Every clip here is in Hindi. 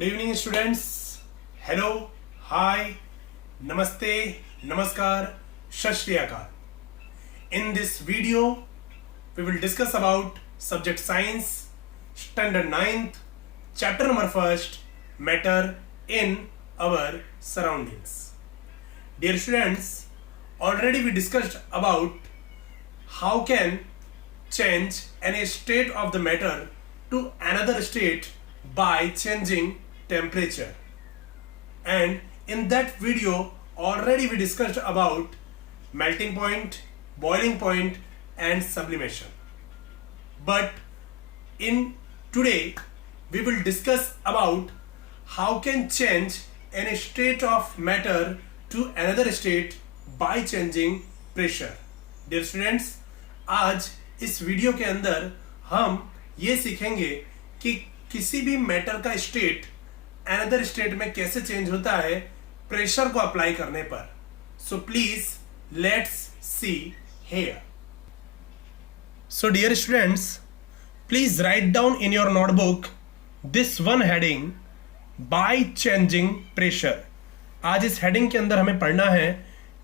Good evening, students. Hello, hi, namaste, namaskar, sat shri akal. In this video, we will discuss about subject science, standard 9th, chapter number 1st, matter in our surroundings. Dear students, already we discussed about how can change any state of the matter to another state by changing temperature, and in that video already we discussed about melting point, boiling point and sublimation. But in today we will discuss about how can change any state of matter to another state by changing pressure. Dear students, आज इस वीडियो के अंदर हम ये सीखेंगे कि किसी भी मैटर का स्टेट अनदर स्टेट में कैसे चेंज होता है प्रेशर को अप्लाई करने पर. So please let's see here. So dear students, please write down in your notebook this one heading, by changing pressure. आज इस हेडिंग के अंदर हमें पढ़ना है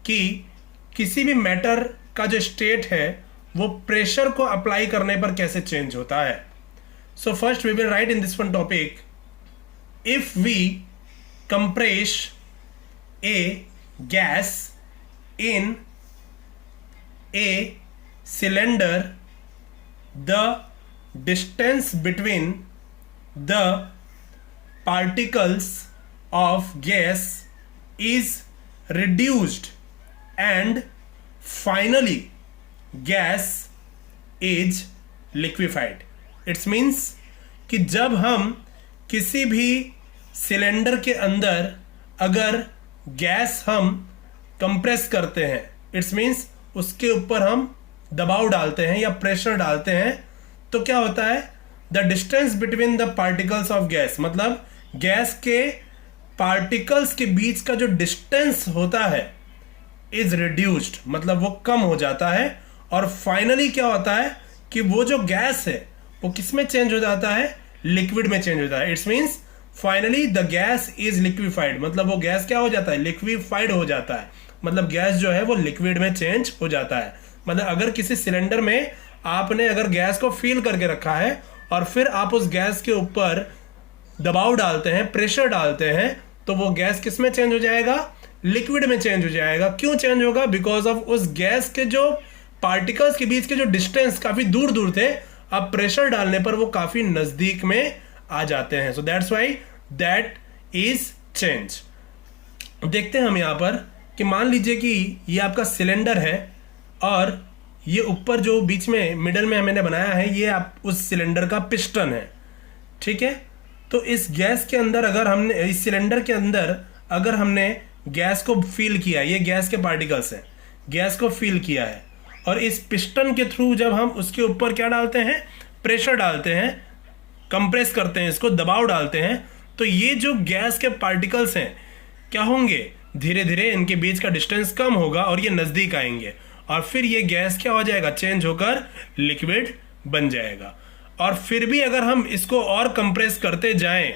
कि किसी भी मैटर का जो स्टेट है वो प्रेशर को अप्लाई करने पर कैसे चेंज होता है. So first we will write in this one topic, if we compress a gas in a cylinder, the distance between the particles of gas is reduced and finally gas is liquefied. It's means कि जब हम किसी भी सिलेंडर के अंदर अगर गैस हम कंप्रेस करते हैं, इट्स मीन्स उसके ऊपर हम दबाव डालते हैं या प्रेशर डालते हैं, तो क्या होता है, the distance between the particles of gas, मतलब गैस के पार्टिकल्स के बीच का जो डिस्टेंस होता है इज रिड्यूस्ड, मतलब वो कम हो जाता है. और फाइनली क्या होता है कि वो जो गैस है वो किस में चेंज हो जाता है, लिक्विड में चेंज हो जाता है. It's means finally the gas is liquefied, मतलब वो गैस क्या हो जाता है, लिक्विफाइड हो जाता है, मतलब गैस जो है वो लिक्विड में चेंज हो जाता है. मतलब अगर किसी सिलेंडर में आपने अगर गैस को फिल करके रखा है और फिर आप उस गैस के ऊपर दबाव डालते हैं, प्रेशर डालते हैं, तो वो गैस किस में चेंज हो जाएगा, लिक्विड में चेंज हो जाएगा. क्यों चेंज होगा, बिकॉज ऑफ उस गैस के जो पार्टिकल्स के बीच के जो डिस्टेंस काफी दूर दूर थे, अब प्रेशर डालने पर वो काफी नजदीक में आ जाते हैं. So that's why that is change. देखते हैं हम यहां पर कि मान लीजिए कि ये आपका सिलेंडर है और ये ऊपर जो बीच में मिडल में मैंने बनाया है ये आप उस सिलेंडर का पिस्टन है. ठीक है, तो इस गैस के अंदर अगर हमने इस सिलेंडर के अंदर अगर हमने गैस को फिल किया, ये गैस के पार्टिकल्स हैं, गैस को फिल किया है और इस पिस्टन के थ्रू जब हम उसके ऊपर क्या डालते हैं, प्रेशर डालते हैं, कंप्रेस करते हैं, इसको दबाव डालते हैं, तो ये जो गैस के पार्टिकल्स हैं क्या होंगे, धीरे धीरे इनके बीच का डिस्टेंस कम होगा और ये नज़दीक आएंगे और फिर ये गैस क्या हो जाएगा, चेंज होकर लिक्विड बन जाएगा. और फिर भी अगर हम इसको और कंप्रेस करते जाएं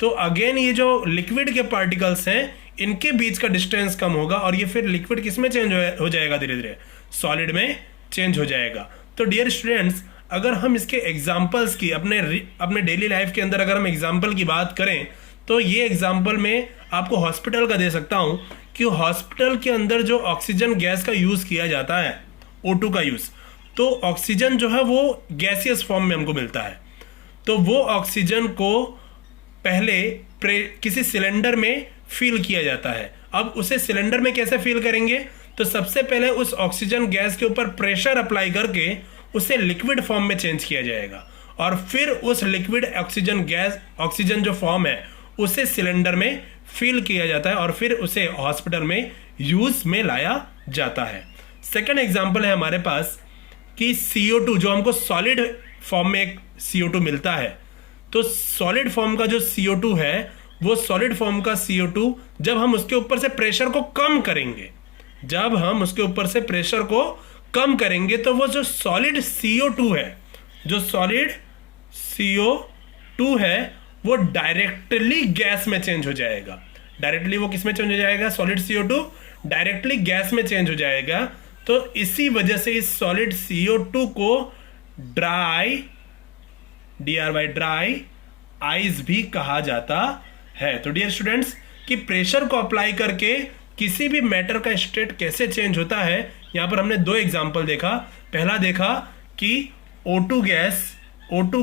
तो अगेन ये जो लिक्विड के पार्टिकल्स हैं इनके बीच का डिस्टेंस कम होगा और ये फिर लिक्विड किस में चेंज हो जाएगा, धीरे धीरे सॉलिड में चेंज हो जाएगा. तो डियर स्टूडेंट्स, अगर हम इसके एग्जांपल्स की अपने डेली लाइफ के अंदर अगर हम एग्जांपल की बात करें तो ये एग्जांपल में आपको हॉस्पिटल का दे सकता हूं कि हॉस्पिटल के अंदर जो ऑक्सीजन गैस का यूज किया जाता है, O2 का यूज, तो ऑक्सीजन जो है वो गैसियस फॉर्म में हमको मिलता है. तो वो ऑक्सीजन को पहले किसी सिलेंडर में फिल किया जाता है. अब उसे सिलेंडर में कैसे फिल करेंगे, तो सबसे पहले उस ऑक्सीजन गैस के ऊपर प्रेशर अप्लाई करके उसे लिक्विड फॉर्म में चेंज किया जाएगा और फिर उस लिक्विड ऑक्सीजन जो फॉर्म है उसे सिलेंडर में फिल किया जाता है और फिर उसे हॉस्पिटल में यूज में लाया जाता है. सेकंड एग्जांपल है हमारे पास कि CO2 जो हमको सॉलिड फॉर्म में एक CO2 मिलता है, तो सॉलिड फॉर्म का जो CO2 है वो सॉलिड फॉर्म का CO2 जब हम उसके ऊपर से प्रेशर को कम करेंगे, जब हम उसके ऊपर से प्रेशर को कम करेंगे तो वो जो सॉलिड CO2 है, जो सॉलिड CO2 है वो डायरेक्टली गैस में चेंज हो जाएगा। डायरेक्टली वो किस में चेंज हो जाएगा? सॉलिड CO2 डायरेक्टली गैस में चेंज हो जाएगा। तो इसी वजह से इस सॉलिड CO2 को ड्राई ड्राई आइस भी कहा जाता है। तो डियर स्टूडेंट्स, कि प्रेशर को अप्लाई करके किसी भी मैटर का स्टेट कैसे चेंज होता है, यहां पर हमने 2 एग्जांपल देखा। पहला देखा कि O2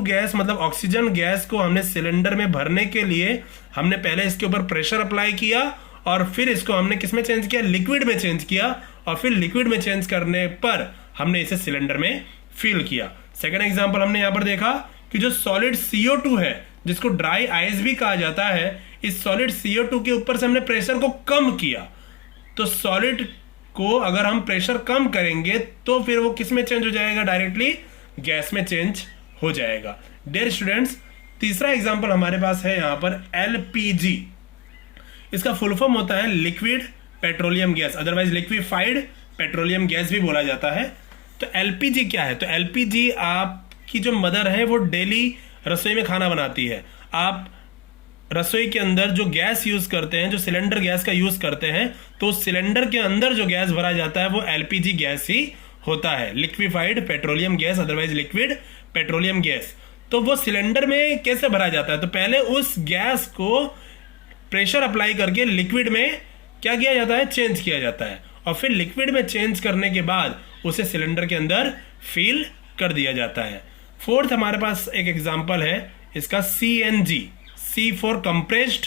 गैस मतलब ऑक्सीजन गैस को हमने सिलेंडर में भरने के लिए हमने पहले इसके ऊपर प्रेशर अप्लाई किया और फिर इसको हमने किस में चेंज किया? लिक्विड में चेंज किया, और फिर लिक्विड में चेंज करने पर हमने इसे सिलेंडर में फिल किया। सेकेंड एग्जाम्पल हमने यहां पर देखा कि जो सॉलिड CO2 है, जिसको ड्राई आइस भी कहा जाता है, इस सॉलिड CO2 के ऊपर से हमने प्रेशर को कम किया। तो सॉलिड को अगर हम प्रेशर कम करेंगे तो फिर वो किस में चेंज हो जाएगा? डायरेक्टली गैस में चेंज हो जाएगा। डियर स्टूडेंट्स, तीसरा एग्जांपल हमारे पास है यहां पर LPG। इसका फुल फॉर्म होता है liquid petroleum gas, otherwise liquefied petroleum gas भी बोला जाता है। तो LPG क्या है? तो LPG आपकी जो मदर है वो डेली रसोई में खाना बनाती है। आप रसोई के अंदर जो गैस यूज करते हैं, जो सिलेंडर गैस का यूज करते हैं, तो सिलेंडर के अंदर जो गैस भरा जाता है वो LPG गैस ही होता है, liquefied petroleum gas, otherwise liquid petroleum gas. तो वो सिलेंडर में कैसे भरा जाता है? तो पहले उस गैस को प्रेशर अप्लाई करके लिक्विड में क्या किया जाता है? चेंज किया जाता है, और फिर लिक्विड में चेंज करने के बाद उसे सिलेंडर के अंदर फिल कर दिया जाता है। फोर्थ हमारे पास एक एग्जांपल है इसका CNG, C for compressed,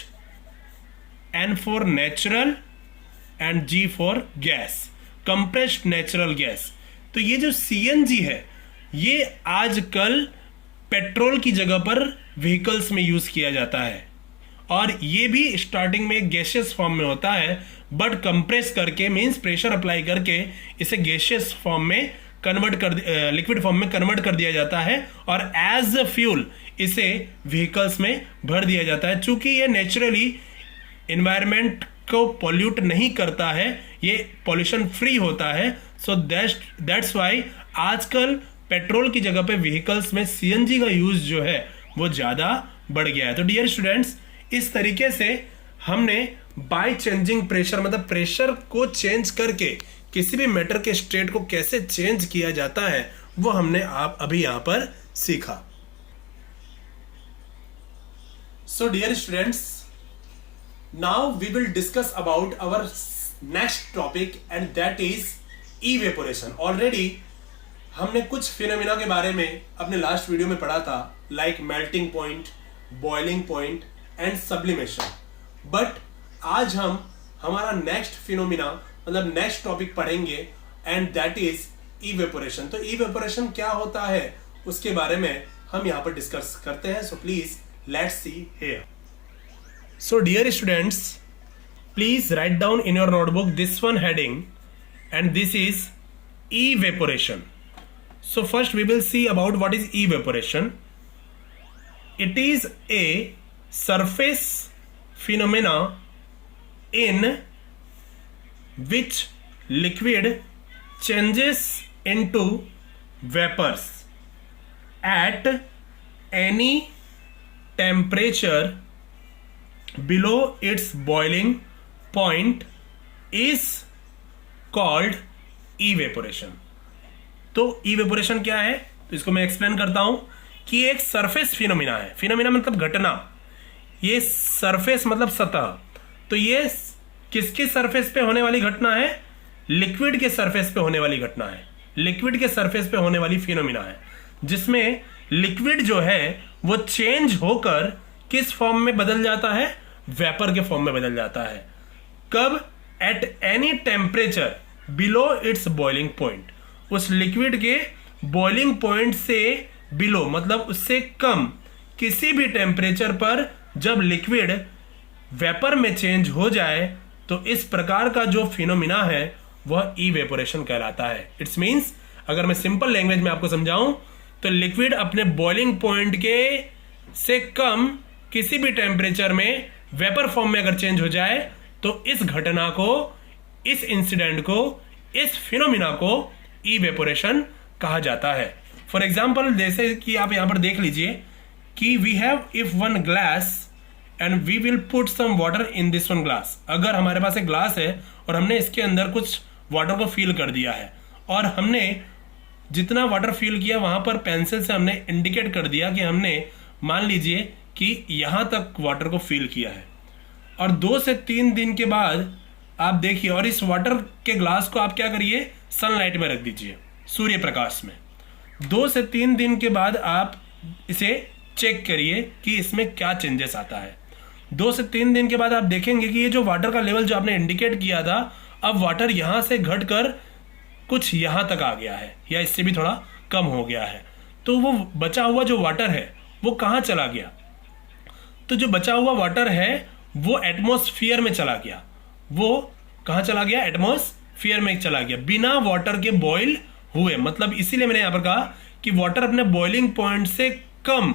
N for natural and G for gas, compressed natural gas. तो ये जो CNG है ये आजकल पेट्रोल की जगह पर व्हीकल्स में यूज किया जाता है, और ये भी स्टार्टिंग में गैसियस फॉर्म में होता है, बट कंप्रेस करके मींस प्रेशर अप्लाई करके इसे गैसियस फॉर्म में लिक्विड फॉर्म में कन्वर्ट कर दिया जाता है, और एज अ फ्यूल इसे व्हीकल्स में भर दिया जाता है। चूंकि ये नेचुरली इन्वायरमेंट को पॉल्यूट नहीं करता है, ये पॉल्यूशन फ्री होता है, सो दैट्स वाई आजकल पेट्रोल की जगह पे व्हीकल्स में CNG का यूज जो है वो ज्यादा बढ़ गया है। तो डियर स्टूडेंट्स, इस तरीके से हमने बाय चेंजिंग प्रेशर मतलब प्रेशर को चेंज करके किसी भी मैटर के स्टेट को कैसे चेंज किया जाता है वो हमने अभी यहां पर सीखा। So dear students, now we will discuss about our next topic and that is evaporation. Already हमने कुछ फिनोमिना के बारे में अपने लास्ट वीडियो में पढ़ा था, like melting point, boiling point and sublimation. But आज हम हमारा नेक्स्ट फिनोमिना मतलब नेक्स्ट टॉपिक पढ़ेंगे एंड दैट इज इवेपोरेशन। तो इवेपोरेशन क्या होता है उसके बारे में हम यहाँ पर डिस्कस करते हैं। So please let's see here. So dear students, please write down in your notebook this one heading and this is evaporation. So first we will see about what is evaporation. It is a surface phenomena in which liquid changes into vapors at any temperature below its boiling point is called evaporation. तो इवेपोरेशन क्या है, तो इसको मैं एक्सप्लेन करता हूं कि एक सरफेस फिनोमिना है। फिनोमिना मतलब घटना, ये सरफेस मतलब सतह। तो ये किसके सरफेस पे होने वाली घटना है? लिक्विड के सरफेस पे होने वाली घटना है, लिक्विड के सरफेस पे होने वाली फिनोमिना है, जिसमें लिक्विड जो है वो चेंज होकर किस फॉर्म में बदल जाता है? वेपर के फॉर्म में बदल जाता है। कब? At any temperature below it's boiling point. उस लिक्विड के बॉइलिंग पॉइंट से बिलो मतलब उससे कम किसी भी टेम्परेचर पर जब लिक्विड वेपर में चेंज हो जाए तो इस प्रकार का जो फिनोमिना है वह इवेपोरेशन कहलाता है। इट्स मींस, अगर मैं सिंपल लैंग्वेज में आपको समझाऊं तो लिक्विड अपने बॉइलिंग पॉइंट के से कम किसी भी टेम्परेचर में वेपर फॉर्म में अगर चेंज हो जाए तो इस घटना को, इस इंसिडेंट को, इस फिनोमिना को इवेपोरेशन कहा जाता है। फॉर एग्जाम्पल, जैसे कि आप यहां पर देख लीजिए कि we have if one glass and we will put some water in this one glass. अगर हमारे पास एक ग्लास है और हमने इसके अंदर कुछ वाटर को फिल कर दिया है और हमने जितना वाटर फिल किया वहां पर पेंसिल से हमने इंडिकेट कर दिया कि हमने मान लीजिए कि यहां तक वाटर को फिल किया है, और 2 से 3 दिन के बाद आप देखिए, और इस वाटर के ग्लास को आप क्या करिए, सनलाइट में रख दीजिए, सूर्य प्रकाश में। 2 से 3 दिन के बाद आप इसे चेक करिए कि इसमें क्या चेंजेस आता है। 2 से 3 दिन के बाद आप देखेंगे कि ये जो वाटर का लेवल जो आपने इंडिकेट किया था, अब वाटर यहां से घटकर कुछ यहां तक आ गया है या इससे भी थोड़ा कम हो गया है। तो वो बचा हुआ जो वाटर है वो कहां चला गया? तो जो बचा हुआ वाटर है वो एटमॉस्फेयर में चला गया। वो कहां चला गया? एटमॉस्फेयर में चला गया, बिना वाटर के बॉईल हुए। मतलब इसीलिए मैंने यहां पर कहा कि वाटर अपने बॉइलिंग पॉइंट से कम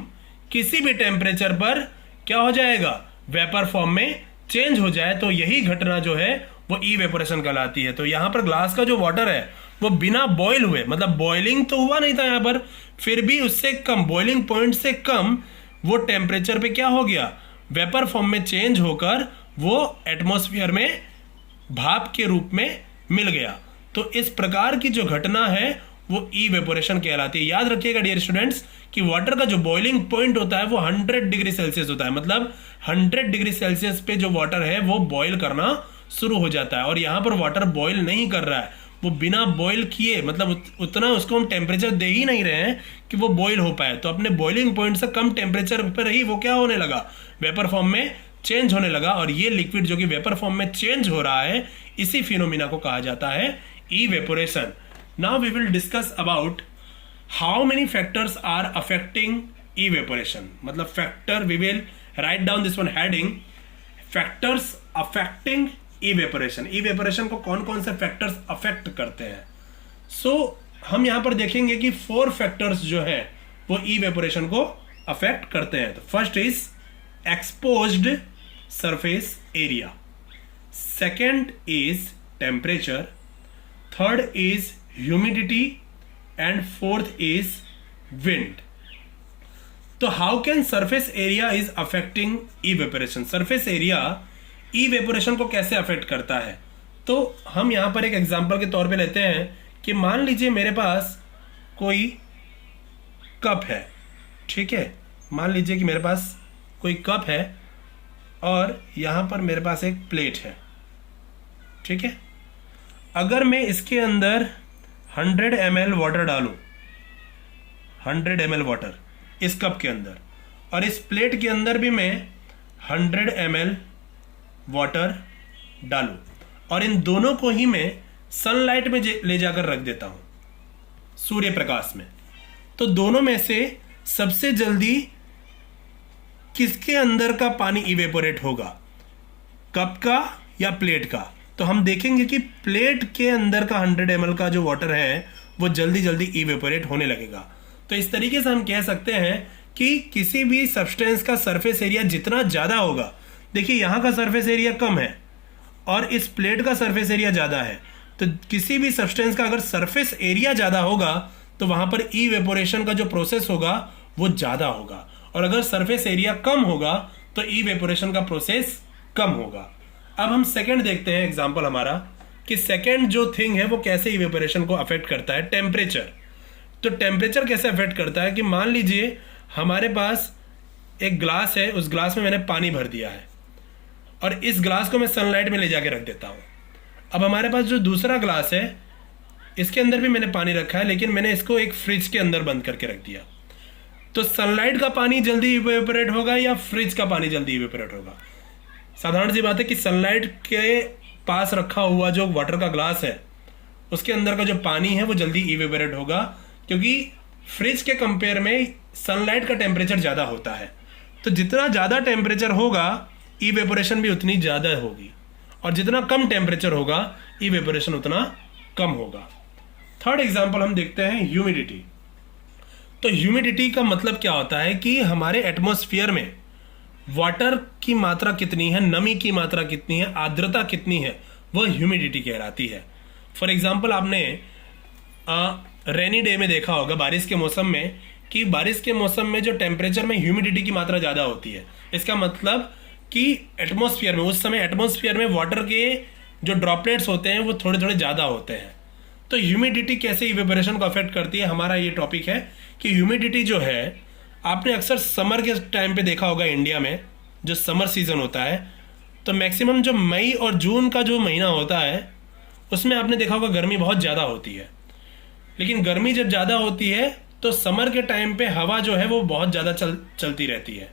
किसी भी टेम्परेचर पर क्या हो जाएगा? वेपर फॉर्म में चेंज हो जाए, तो यही घटना जो है वो इवेपोरेशन कहलाती है। तो यहां पर ग्लास का जो वाटर है वो बिना बॉईल हुए, मतलब बॉइलिंग तो हुआ नहीं था यहां पर, फिर भी उससे कम, बॉइलिंग पॉइंट से कम वो टेम्परेचर पे क्या हो गया? वेपर फॉर्म में चेंज होकर वो एटमॉस्फेयर में भाप के रूप में मिल गया। तो इस प्रकार की जो घटना है वो इवेपोरेशन कहलाती है। याद रखिएगा डियर स्टूडेंट्स कि वाटर का जो बॉइलिंग पॉइंट होता है वो 100 डिग्री सेल्सियस होता है। मतलब 100 डिग्री सेल्सियस पे जो वाटर है वो बॉईल करना शुरू हो जाता है, और यहाँ पर वाटर बॉईल नहीं कर रहा है, वो बिना बॉईल किए, मतलब उतना उसको हम टेम्परेचर दे ही नहीं रहे हैं कि वो बॉईल हो पाए। तो अपने बॉइलिंग पॉइंट से कम टेम्परेचर पर ही वो क्या होने लगा? वेपर फॉर्म में चेंज होने लगा। और ये लिक्विड जो कि वेपर फॉर्म में चेंज हो रहा है, इसी फिनोमिना को कहा जाता है evaporation. Now we will discuss about how many factors are affecting evaporation. मतलब factor, we will write down this one heading, factors affecting evaporation. Evaporation को कौन कौन से फैक्टर्स अफेक्ट करते हैं? हम यहां पर देखेंगे कि 4 फैक्टर्स जो है वो इवेपोरेशन को अफेक्ट करते हैं। तो first is exposed surface area, second is temperature, third is humidity and fourth is wind. तो how can surface area is affecting evaporation? Surface area evaporation को कैसे अफेक्ट करता है? तो हम यहां पर एक एग्जांपल के तौर पे लेते हैं कि मान लीजिए मेरे पास कोई कप है, ठीक है, मान लीजिए कि मेरे पास कोई कप है और यहां पर मेरे पास एक प्लेट है, ठीक है। अगर मैं इसके अंदर 100 ml वाटर डालूं, 100 ml वाटर इस कप के अंदर, और इस प्लेट के अंदर भी मैं 100 ml वाटर डालूं, और इन दोनों को ही मैं सनलाइट में ले जाकर रख देता हूं, सूर्य प्रकाश में, तो दोनों में से सबसे जल्दी किसके अंदर का पानी इवेपोरेट होगा? कप का या प्लेट का? तो हम देखेंगे कि प्लेट के अंदर का 100 ml का जो वाटर है वो जल्दी जल्दी इवेपोरेट होने लगेगा। तो इस तरीके से हम कह सकते हैं कि किसी भी सब्सटेंस का सरफेस एरिया जितना ज़्यादा होगा, देखिए यहाँ का सरफेस एरिया कम है और इस प्लेट का सरफेस एरिया ज़्यादा है, तो किसी भी सब्सटेंस का अगर सरफेस एरिया ज़्यादा होगा तो वहाँ पर इवेपोरेशन का जो प्रोसेस होगा वो ज़्यादा होगा, और अगर सरफेस एरिया कम होगा तो इवेपोरेशन का प्रोसेस कम होगा। अब हम सेकंड देखते हैं एग्जांपल हमारा, कि सेकंड जो थिंग है वो कैसे इवेपोरेशन को अफेक्ट करता है, टेम्परेचर। तो टेम्परेचर कैसे अफेक्ट करता है कि मान लीजिए हमारे पास एक ग्लास है, उस ग्लास में मैंने पानी भर दिया है और इस ग्लास को मैं सनलाइट में ले जाके रख देता हूँ। अब हमारे पास जो दूसरा ग्लास है इसके अंदर भी मैंने पानी रखा है, लेकिन मैंने इसको एक फ्रिज के अंदर बंद करके रख दिया। तो सनलाइट का पानी जल्दी इवेपोरेट होगा या फ्रिज का पानी जल्दी इवेपोरेट होगा? साधारण सी बात है कि सनलाइट के पास रखा हुआ जो वाटर का ग्लास है उसके अंदर का जो पानी है वो जल्दी इवेपोरेट होगा, क्योंकि फ्रिज के कंपेयर में सनलाइट का टेम्परेचर ज़्यादा होता है। तो जितना ज़्यादा टेम्परेचर होगा इवेपोरेशन भी उतनी ज़्यादा होगी, और जितना कम टेम्परेचर होगा इवेपोरेशन उतना कम होगा। थर्ड एग्जाम्पल हम देखते हैं ह्यूमिडिटी। तो ह्यूमिडिटी का मतलब क्या होता है कि हमारे एटमॉस्फेयर में वाटर की मात्रा कितनी है, नमी की मात्रा कितनी है, आर्द्रता कितनी है, वह ह्यूमिडिटी कहलाती है। फॉर एग्जाम्पल आपने रेनी डे में देखा होगा, बारिश के मौसम में, कि बारिश के मौसम में जो टेम्परेचर में ह्यूमिडिटी की मात्रा ज़्यादा होती है। इसका मतलब कि एटमॉस्फेयर में, उस समय एटमॉस्फेयर में वाटर के जो ड्रॉपलेट्स होते हैं वो थोड़े थोड़े ज़्यादा होते हैं। तो ह्यूमिडिटी कैसे इवेपोरेशन को अफेक्ट करती है, हमारा ये टॉपिक है कि ह्यूमिडिटी जो है, आपने अक्सर समर के टाइम पे देखा होगा इंडिया में जो समर सीज़न होता है, तो मैक्सिमम जो मई और जून का जो महीना होता है उसमें आपने देखा होगा गर्मी बहुत ज़्यादा होती है। लेकिन गर्मी जब ज़्यादा होती है तो समर के टाइम पे हवा जो है वो बहुत ज़्यादा चलती रहती है।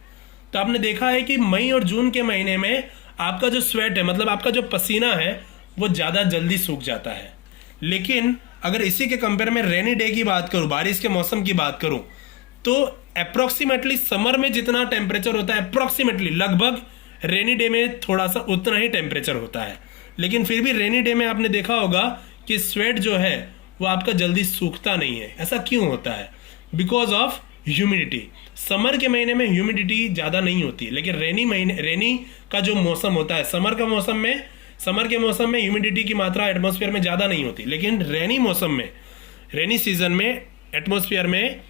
तो आपने देखा है कि मई और जून के महीने में आपका जो स्वेट है, मतलब आपका जो पसीना है, वो ज़्यादा जल्दी सूख जाता है। लेकिन अगर इसी के कंपेयर में रेनी डे की बात करूँ, बारिश के मौसम की बात करूँ, तो अप्रॉक्सीमेटली समर में जितना टेम्परेचर होता है, अप्रॉक्सीमेटली लगभग रेनी डे में थोड़ा सा उतना ही टेम्परेचर होता है। लेकिन फिर भी रेनी डे में आपने देखा होगा कि स्वेट जो है वो आपका जल्दी सूखता नहीं है। ऐसा क्यों होता है? Because of humidity. समर के महीने में ह्यूमिडिटी ज़्यादा नहीं होती है, लेकिन रेनी का जो मौसम होता है, समर के मौसम में ह्यूमिडिटी की मात्रा एटमॉस्फेयर में ज़्यादा नहीं होती। लेकिन रेनी सीजन में एटमॉस्फेयर में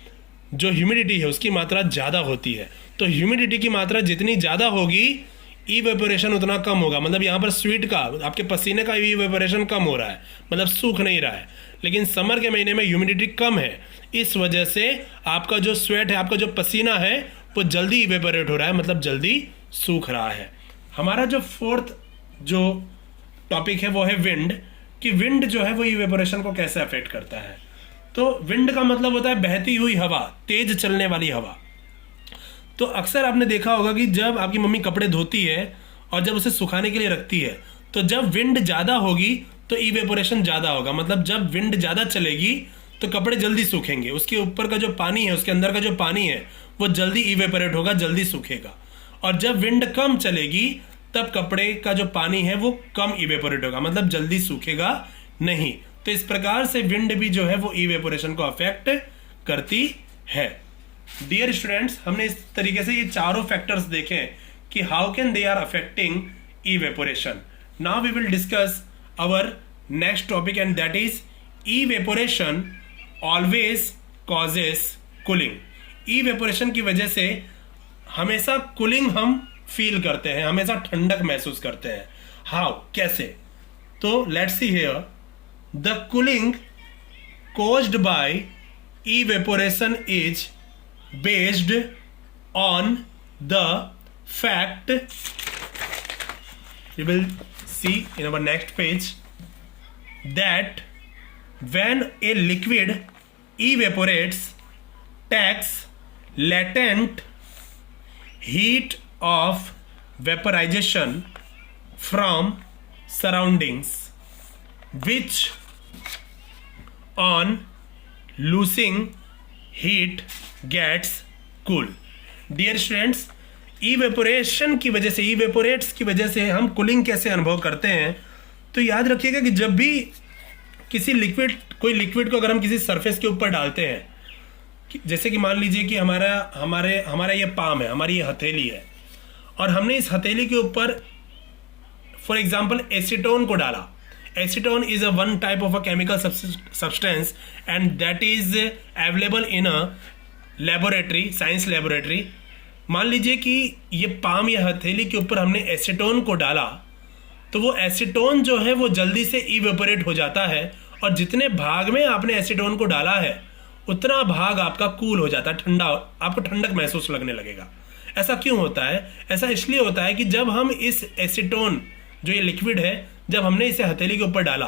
जो ह्यूमिडिटी है उसकी मात्रा ज़्यादा होती है। तो ह्यूमिडिटी की मात्रा जितनी ज़्यादा होगी, इवेपोरेशन उतना कम होगा। मतलब यहाँ पर स्वीट का, आपके पसीने का इवेपोरेशन कम हो रहा है, मतलब सूख नहीं रहा है। लेकिन समर के महीने में ह्यूमिडिटी कम है, इस वजह से आपका जो स्वेट है, आपका जो पसीना है, वो जल्दी इवेपोरेट हो रहा है, मतलब जल्दी सूख रहा है। हमारा जो फोर्थ जो टॉपिक है वो है विंड, कि विंड जो है वो इवेपोरेशन को कैसे अफेक्ट करता है। तो विंड का मतलब होता है बहती हुई हवा, तेज चलने वाली हवा। तो अक्सर आपने देखा होगा कि जब आपकी मम्मी कपड़े धोती है और जब उसे सुखाने के लिए रखती है, तो जब विंड ज़्यादा होगी तो इवेपोरेशन ज़्यादा होगा। मतलब जब विंड ज़्यादा चलेगी तो कपड़े जल्दी सूखेंगे, उसके ऊपर का जो पानी है, उसके अंदर का जो पानी है, वो जल्दी इवेपोरेट होगा, जल्दी सूखेगा। और जब विंड कम चलेगी तब कपड़े का जो पानी है वो कम इवेपोरेट होगा, मतलब जल्दी सूखेगा नहीं। तो इस प्रकार से विंड भी जो है वो इवेपोरेशन को अफेक्ट करती है। डियर स्टूडेंट्स, हमने इस तरीके से ये चारों फैक्टर्स देखे कि how can they are affecting evaporation. Now we will discuss our next topic and that is evaporation always causes cooling. Evaporation की वजह से हमेशा कूलिंग हम फील करते हैं, हमेशा ठंडक महसूस करते हैं। हाउ, कैसे? तो let's see here, the cooling caused by evaporation is based on the fact, you will see in our next page, that when a liquid evaporates, takes latent heat of vaporization from surroundings, which on losing heat gets cool. Dear students, evaporation की वजह से, इवेपोरेट्स की वजह से हम कूलिंग कैसे अनुभव करते हैं। तो याद रखिएगा कि जब भी कोई लिक्विड को अगर हम किसी सरफेस के ऊपर डालते हैं, जैसे कि मान लीजिए कि हमारा ये पाम है, हमारी ये हथेली है, और हमने इस हथेली के ऊपर फॉर एग्जाम्पल एसीटोन को डाला। Acetone is a one type of a chemical substance and that is available in a laboratory, science laboratory. मान लीजिए कि ये पाम या हथेली के ऊपर हमने एसीटोन को डाला, तो वो एसीटोन जो है वो जल्दी से इवेपोरेट हो जाता है, और जितने भाग में आपने एसीटोन को डाला है उतना भाग आपका कूल हो जाता है, ठंडा, आपको ठंडक महसूस लगने लगेगा। ऐसा क्यों होता है? ऐसा इसलिए होता है कि जब हम इस एसीटोन, जो ये लिक्विड है, जब हमने इसे हथेली के ऊपर डाला,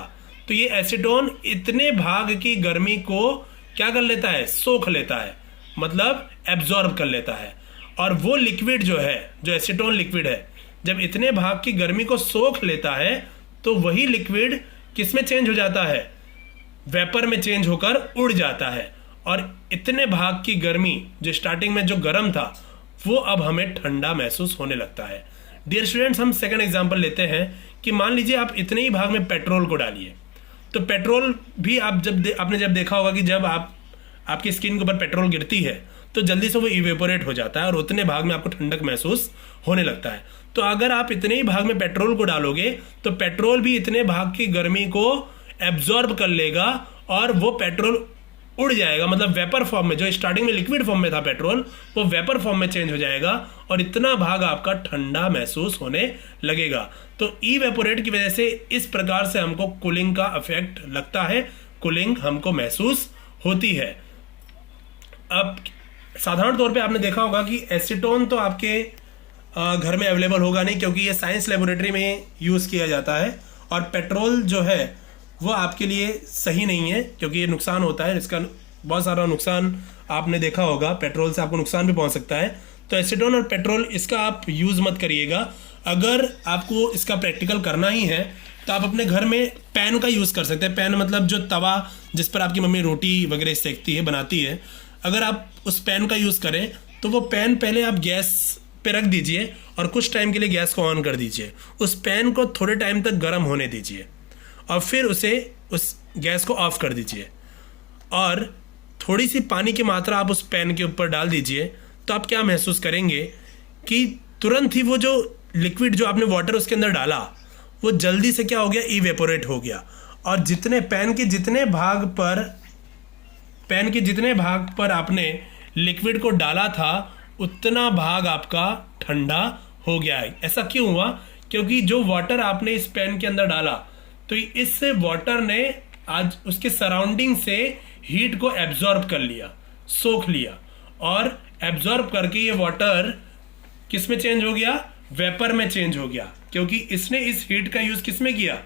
तो ये एसीटोन इतने भाग की गर्मी को क्या कर लेता है? सोख लेता है, मतलब एब्जॉर्ब कर लेता है। और वो लिक्विड जो है, जो एसीटोन लिक्विड है, जब इतने भाग की गर्मी को सोख लेता है, तो वही लिक्विड किस में चेंज हो जाता है? वेपर में चेंज होकर उड़ जाता है। और इतने भाग की गर्मी जो स्टार्टिंग में जो गर्म था, वो अब हमें ठंडा महसूस होने लगता है। डियर स्टूडेंट्स, हम सेकंड एग्जांपल लेते हैं कि मान लीजिए आप इतने ही भाग में पेट्रोल को डालिए। तो पेट्रोल भी आपने जब देखा होगा कि जब आपकी स्किन के ऊपर पेट्रोल गिरती है तो जल्दी से वो इवेपोरेट हो जाता है और उतने भाग में आपको ठंडक महसूस होने लगता है। तो अगर आप इतने ही भाग में पेट्रोल को डालोगे तो पेट्रोल भी इतने भाग की गर्मी को एब्जॉर्ब कर लेगा और वो पेट्रोल उड़ जाएगा, मतलब वेपर फॉर्म में, जो स्टार्टिंग में लिक्विड फॉर्म में था पेट्रोल, वो वेपर फॉर्म में चेंज हो जाएगा और इतना भाग आपका ठंडा महसूस होने लगेगा। तो इवेपोरेट की वजह से इस प्रकार से हमको कूलिंग का इफेक्ट लगता है, कूलिंग हमको महसूस होती है। अब साधारण तौर पे आपने देखा होगा कि एसीटोन तो आपके घर में अवेलेबल होगा नहीं, क्योंकि ये साइंस लेबोरेटरी में यूज़ किया जाता है, और पेट्रोल जो है वो आपके लिए सही नहीं है, क्योंकि ये नुकसान होता है, इसका बहुत सारा नुकसान आपने देखा होगा, पेट्रोल से आपको नुकसान भी पहुंच सकता है। तो एसीटोन और पेट्रोल इसका आप यूज़ मत करिएगा। अगर आपको इसका प्रैक्टिकल करना ही है तो आप अपने घर में पैन का यूज़ कर सकते हैं। पैन मतलब जो तवा जिस पर आपकी मम्मी रोटी वगैरह सेकती है, बनाती है, अगर आप उस पैन का यूज़ करें तो वो पैन पहले आप गैस पे रख दीजिए और कुछ टाइम के लिए गैस को ऑन कर दीजिए। उस पैन को थोड़े टाइम तक गर्म होने दीजिए और फिर उस गैस को ऑफ कर दीजिए, और थोड़ी सी पानी की मात्रा आप उस पैन के ऊपर डाल दीजिए। तो आप क्या महसूस करेंगे कि तुरंत ही वो जो लिक्विड जो आपने वाटर उसके अंदर डाला वो जल्दी से क्या हो गया, इवेपोरेट हो गया, और जितने पैन के जितने भाग पर आपने लिक्विड को डाला था उतना भाग आपका ठंडा हो गया है। ऐसा क्यों हुआ? क्योंकि जो वाटर आपने इस पैन के अंदर डाला तो इस वाटर ने आज उसके सराउंडिंग से हीट को एब्जॉर्ब कर लिया, सोख लिया, और एब्जॉर्ब करके ये वाटर किस में चेंज हो गया, वेपर में चेंज हो गया, क्योंकि इसने इस हीट का यूज किस में किया,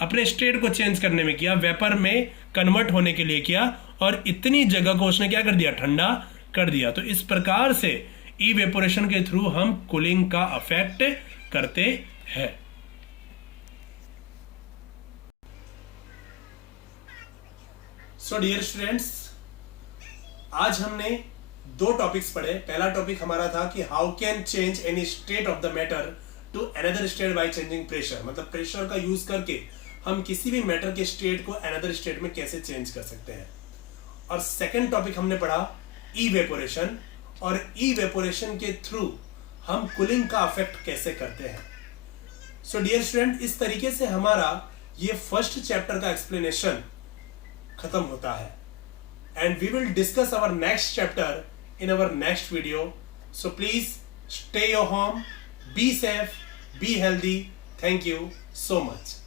अपने स्टेट को चेंज करने में किया, वेपर में कन्वर्ट होने के लिए किया, और इतनी जगह को उसने क्या कर दिया, ठंडा कर दिया। तो इस प्रकार से इवेपोरेशन के थ्रू हम कूलिंग का अफेक्ट करते हैं। सो डियर स्टूडेंट्स, आज हमने दो टॉपिक्स पढ़े। पहला टॉपिक हमारा था कि how can change any state of the matter to another state by changing pressure, मतलब प्रेशर का यूज करके हम किसी भी मैटर के स्टेट को अनदर स्टेट में कैसे चेंज कर सकते हैं। और सेकंड टॉपिक हमने पढ़ा इवेपोरेशन, और इवेपोरेशन के थ्रू हम कूलिंग का अफेक्ट कैसे करते हैं। सो डियर स्टूडेंट, इस तरीके से हमारा ये फर्स्ट चैप्टर का एक्सप्लेनेशन खत्म होता है, and we will discuss our next chapter in our next video. So please stay your home, be safe, be healthy. Thank you so much.